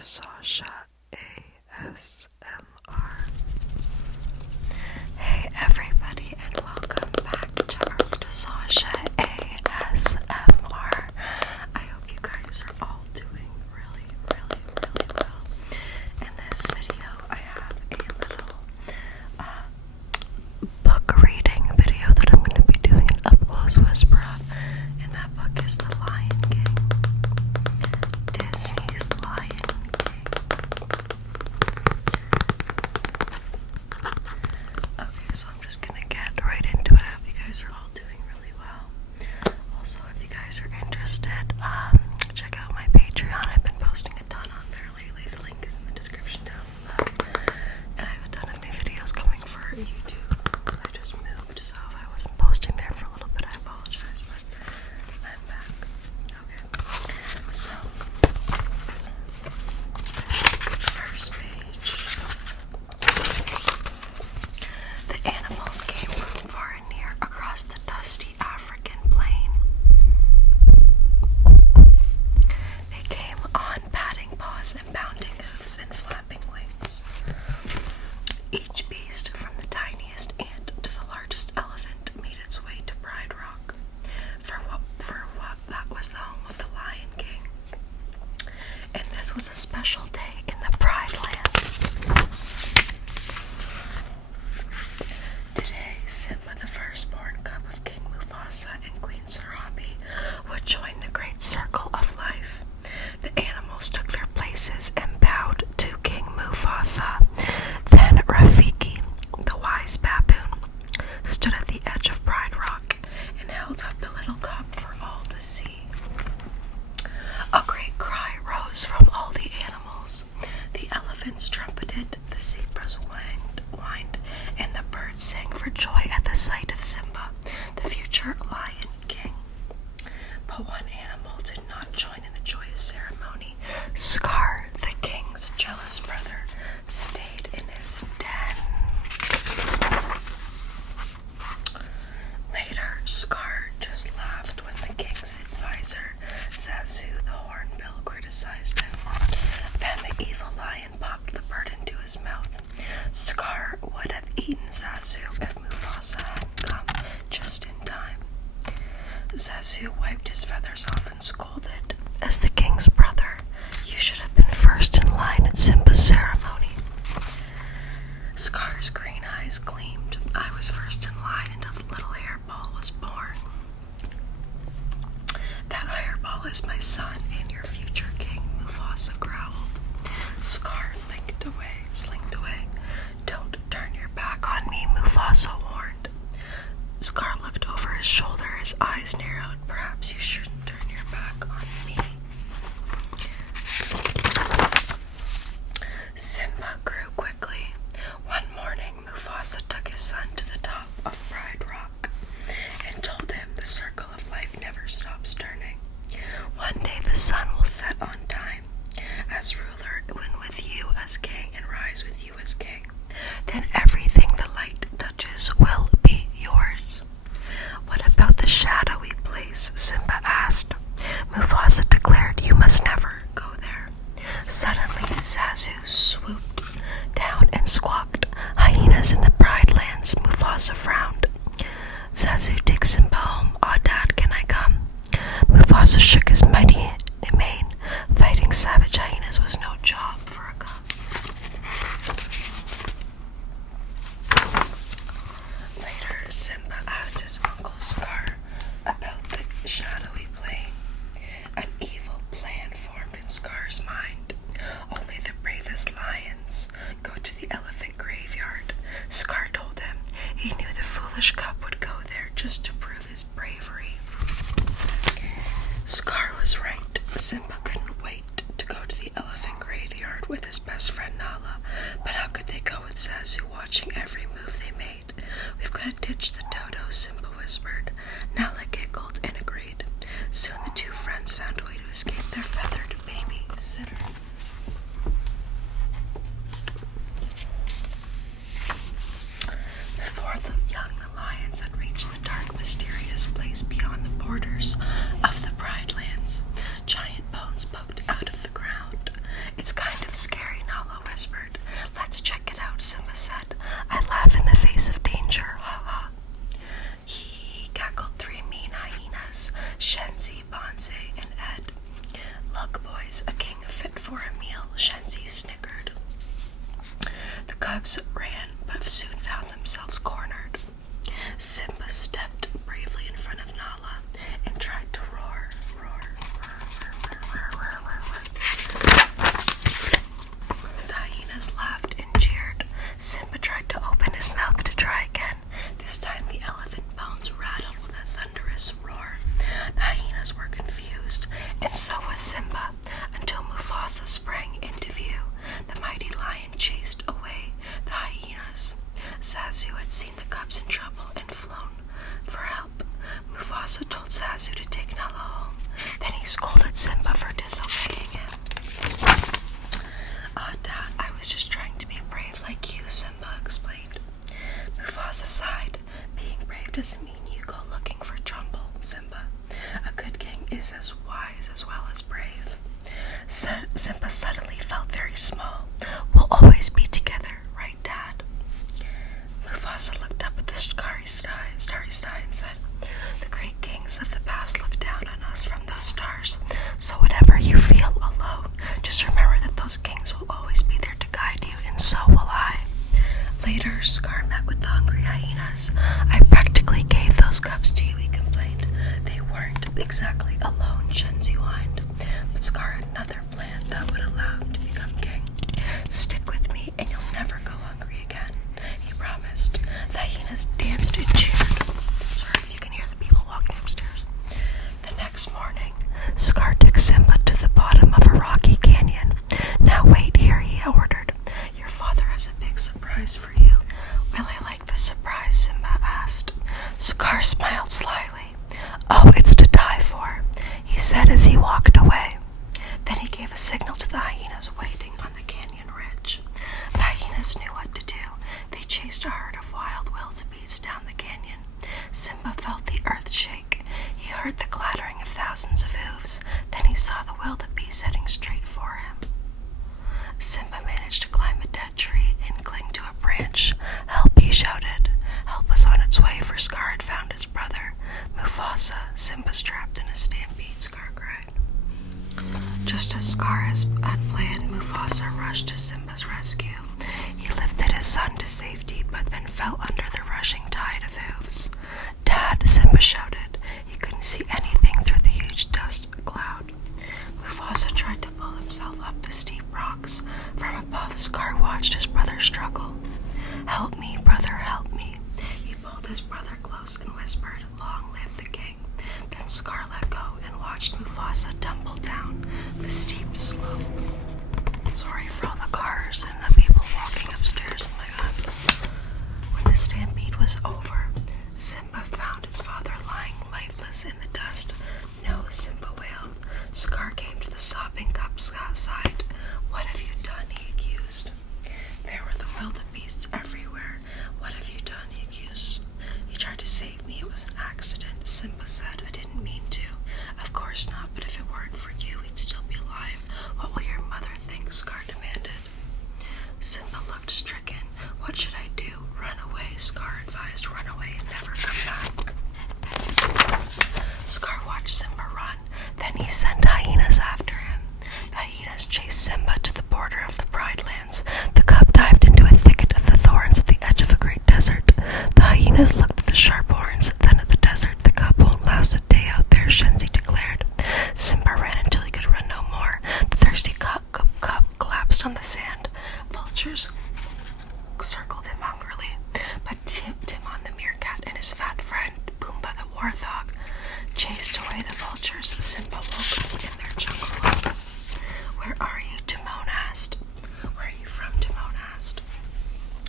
EarthToSashaASMR. Hey everybody, and welcome back to EarthToSashaASMR. I hope you guys are all doing really well. In this video, I have a little book reading video that I'm going to be doing an up-close whisper of, and that book is The Lion King. Disney's Lion King. Okay, so I'm just gonna get right into it. I hope you guys are all doing really well. Also, if you guys are interested, check out my Patreon. I've been posting a ton on there lately. The link is in the description down below. And I have a ton of new videos coming for YouTube. I just moved, so if I wasn't posting there for a little bit, I apologize, but I'm back. Okay, so first page. The animals came from far and near across the dusty African plain. They came on patting paws and bounding hooves and flapping wings. Each beast, from the tiniest ant to the largest elephant, made its way to Bride Rock, for what that was the home of the Lion King. And this was a special day in the Pride Lands. Today, Simba, the firstborn cub of King Mufasa and Queen Sarabi, would join the great circle of life. The animals took their places and bowed to King Mufasa. Then Rafiki, the wise baboon, stood at the edge of Pride Rock and held up the little cup for all to see. A great cry rose from all the animals. The elephants trumpeted, the zebras whined, and the birds sang for joy at the sight of Simba, the future Lion King. But one animal did not join in the joyous ceremony. Scar, the king's jealous brother, stayed in his den. Later, Scar just laughed when the king's advisor, Zazu the Hornbill, criticized him. Then the evil lion popped the bird into his mouth. Scar would have eaten Zazu if Mufasa hadn't come just in time. Zazu wiped his feathers off and scolded, "As the king's brother, you should have been first in line at Simba's ceremony." Scar's green eyes gleamed. "I was first in line until the little hairball was born. That hairball is my son and your future king," Mufasa growled. Scar slinked away. "Don't turn your back on me," Mufasa warned. Scar looked over his shoulder, his eyes narrowed. "Perhaps you shouldn't turn your back on me." Simba grew quickly. One morning, Mufasa took his son to the top of Pride Rock and told him the circle of life never stops turning. One day the sun will set on time. As ruler, win with you as king and rise with you as king. Then everything the light touches will be yours. "What about the shadowy place?" Simba asked. Mufasa declared, "You must never go there." Suddenly, Zazu swooped down and squawked, "Hyenas in the Pride Lands." Mufasa frowned. "Zazu, take Simba home. Aw, Dad, can I come?" Mufasa shook his mighty mane. Fighting savage hyenas was no job for a cub. Later, Simba asked his uncle Scar about the shadowy plain. An evil plan formed in Scar's mind. Only the bravest lions go to the elephant graveyard. Scar told him he knew the foolish cub would go there just to prove his bravery. Scar was right. Simba couldn't wait to go to the elephant graveyard with his best friend Nala, but how could they go with Zazu watching every move they made? "We've got to ditch the dodo," Simba whispered. Nala giggled and agreed. Soon the two friends found a way to escape their feathered babysitter. Before the lions had reached the dark, mysterious place beyond the borders of the Pride Lands, giant bones poked out of the ground. It's kind of scary, Nala whispered. Let's check it out, Simba said. I laugh in the face of danger, ha ha. He cackled three mean hyenas, Shenzi, Bonze, and Ed. Look, boys, a king fit for a meal, Shenzi snickered. The cubs ran, but soon found themselves cornered. Simba stepped bravely in front of Nala and tried to roar, roar, The hyenas laughed and jeered. Simba tried to open his mouth to try again. This time the elephant bones rattled with a thunderous roar. The hyenas were confused, and so was Simba, until Mufasa sprang into view. The mighty lion chased away the hyenas. Zazu had seen the cubs in trouble and flown for help. Mufasa told Zazu to take Nala home. Then he scolded Simba for disobeying him. Dad, I was just trying to be brave like you, Simba explained. Mufasa sighed. Being brave doesn't mean you go looking for trouble, Simba. A good king is as wise as well as brave. Simba suddenly felt very small. We'll always be together, right, Dad? Mufasa looked up at the starry sky and said, The great kings of the past look down on us from those stars, so whenever you feel alone, just remember that those kings will always be there to guide you, and so will I. Later, Scar met with the hungry hyenas. I practically gave those cubs to you, he complained. They weren't exactly alone, Shenzi whined, but Scar had another plan that would allow him to become king. Stick with me and you'll never go hungry again, he promised. The hyenas danced and cheered. Sorry if you can hear the people walking upstairs. The next morning, Scar took Simba to the bottom of a rocky canyon. Now wait here, he ordered. Your father has a big surprise for you. Will I like the surprise? Simba asked. Scar smiled slyly. Oh, it's to die for, he said as he walked away. Then he gave a signal to the hyenas waiting on the canyon ridge. The hyenas knew what to do. They chased a herd of wild wildebeest down the canyon. Simba felt the earth shake. He heard the clattering of thousands of hooves. Then he saw the wildebeest heading straight for him. Simba managed to climb a dead tree and cling to a branch. Help, he shouted. Help was on its way, for Scar had found his brother. Mufasa, Simba's trapped in a stampede, Scar cried. Just as Scar had planned, Mufasa rushed to Simba's rescue. He lifted his son to safety, but then fell under the rushing tide of hooves. Dad, Simba shouted. He couldn't see anything through the huge dust cloud. Mufasa tried to pull himself up the steep rocks. From above, Scar watched his brother struggle. Help me, brother, help me. He pulled his brother close and whispered, Long live the king. Then Scar let go and watched Mufasa tumble down the steep slope. Sorry for all the cars and the people walking upstairs. Oh my god. When the stampede was over, Simba found his father lying lifeless in the dust. No, Simba wailed. Scar came to the sobbing cub's side. What have you done? He accused. There were the wildebeests everywhere. What have you done? He accused. You tried to save me. It was an accident, Simba said. I didn't mean to. Of course not, but if it weren't for you, he'd still be alive. What will your mother think? Scar demanded. Simba looked stricken. What should I do? Run away, Scar advised. Run away and never come back. Scar watched Simba run. Then he sent hyenas after him. The hyenas chased Simba to the border of the Pride Lands. The cub dived into a thicket of the thorns at the edge of a great desert. The hyenas looked at the sharp horns, then at the desert. The cub won't last a day out there, Shenzi declared. Simba ran until he could run no more. The thirsty cub collapsed on the sand. Vultures circled him hungrily, but Timon the meerkat and his fat friend, Pumbaa the warthog, chased away the vultures. Simba woke up in their jungle. Where are you? Timon asked. Where are you from? Timon asked.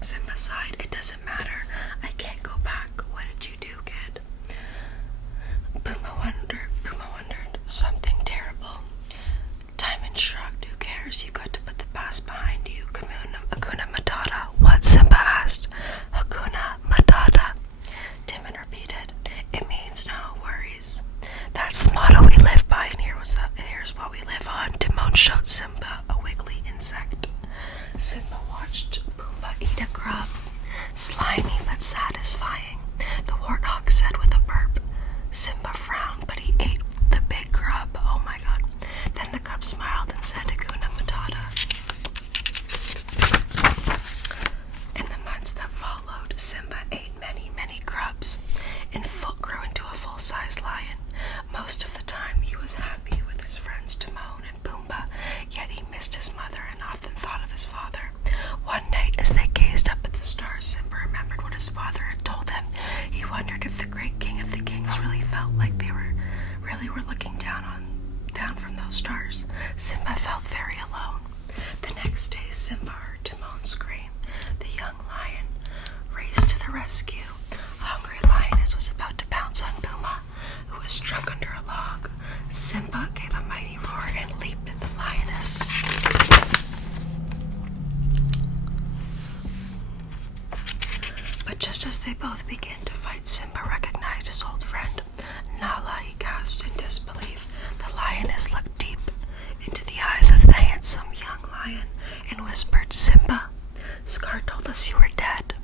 Simba sighed. It doesn't matter. I can't go back. What did you do, kid? Pumbaa wondered. Something terrible. Timon shrugged. Who cares? You got to put the past behind you. Hakuna Matata. What? Simba asked. Hakuna Matata. Timon repeated. It means no worries. That's the motto we live by, and here's what we live on. Timon showed Simba a wiggly Simba watched Pumbaa eat a grub. Slimy but satisfying, the warthog said with a burp. Simba frowned, but he ate the big grub. Oh my god. Then the cub smiled and said, Hakuna Matata. In the months that followed, Simba ate many, many grubs and grew into a full-size lion. Most of the time, he was happy with his friends Timon and Pumbaa, yet he missed his mother and often thought of his father. One night, as they gazed up at the stars, Simba remembered what his father had told him. He wondered if the great king of the kings really felt like they were looking down from those stars. Simba felt very alone. The next day, Simba heard Timon scream. The young lion raced to the rescue. A hungry lioness was about to pounce on Pumbaa, who was struck under a log. Simba gave a mighty roar and leaped at the lioness. But just as they both began to fight, Simba recognized his old friend. Nala, he gasped in disbelief. The lioness looked deep into the eyes of the handsome young lion and whispered, Simba, Scar told us you were dead.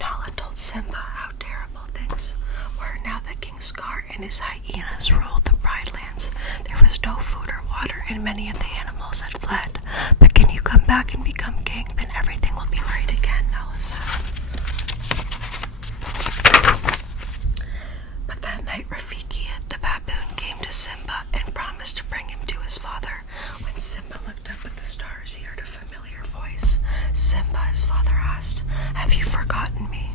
Nala told Simba how terrible things were now that King Scar and his hyenas ruled the Pride Lands. There was no food or water, and many of the animals had fled. But can you come back and become king? Then everything will be right again, Nala said. But that night, Rafiki, the baboon, came to Simba and promised to bring him to his father. When Simba looked up at the stars, he heard a familiar voice. Simba, his father asked, have you forgotten me?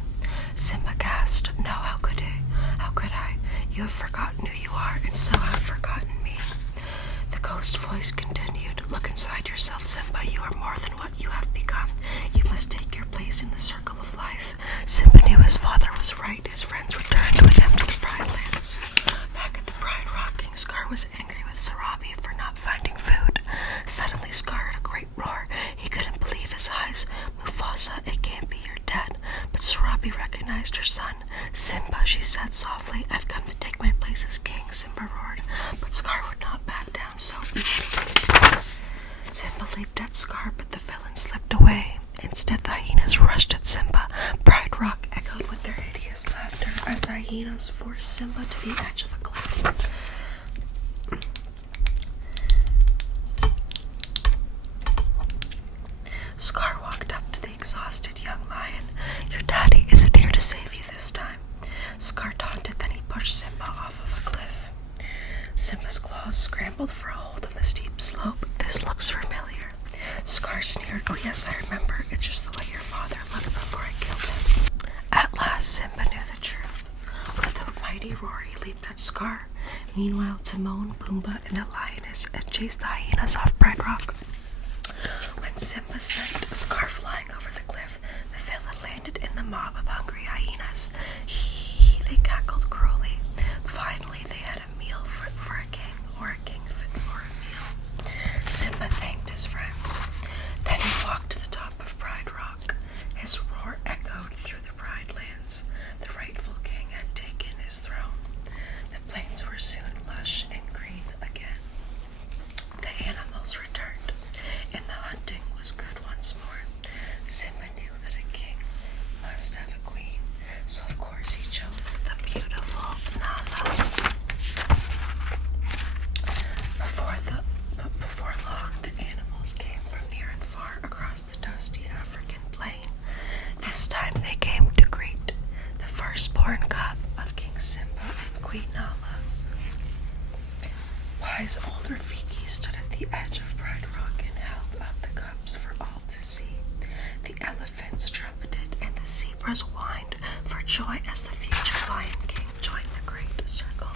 Simba gasped, no, how could I? You have forgotten who you are, and so have forgotten me. The ghost voice continued, look inside yourself, Simba. You are more than what you have become. You must take your place in the circle of life. Simba knew his father was right. His friends returned with him to the Pride Lands. Back at the Pride Rock, King Scar was angry with Sarabi for not finding food. Suddenly, Scar heard a great roar. He couldn't believe his eyes. Mufasa, it can't be your dad. But Sarabi recognized her son. Simba, she said softly, I've come to take my place as king, Simba roared. But Scar would not back down so easily. Simba leaped at Scar, but the villain slipped away. Instead, the hyenas rushed at Simba. Pride Rock echoed with their hideous laughter as the hyenas forced Simba to the edge of a cliff. Scar walked up to the exhausted young lion. Your daddy isn't here to save you this time. Scar taunted, then he pushed Simba off of a cliff. Simba's claws scrambled for a hold on the steep slope. This looks familiar. Scar sneered, oh yes, I remember. It's just the way your father looked before I killed him. At last, Simba knew the truth. With a mighty roar, he leaped at Scar. Meanwhile, Timon, Pumbaa, and the lioness had chased the hyenas off Pride Rock. When Simba sent Scar flying over the cliff, the villain landed in the mob of hungry hyenas. They cackled cruelly. Finally, they had a meal for a king, or a king fit for a meal. Simba thanked his friends. Then he walked to the top of Pride Rock. His roar echoed through the Pride Lands. The rightful king had taken his throne. The plains were soon lush and green again. The animals returned, and the hunting was good once more. Simba knew that a king must have a queen, so of course he chose the beautiful Nala. Before long, the animals came from near and far across the dusty African plain. This time they came to greet the firstborn cub of King Simba and Queen Nala. Wise old Rafiki stood at the edge of Pride Rock and held up the cubs for all to see. The elephants trumpeted and the zebras whined for joy as the future Lion King joined the great circle.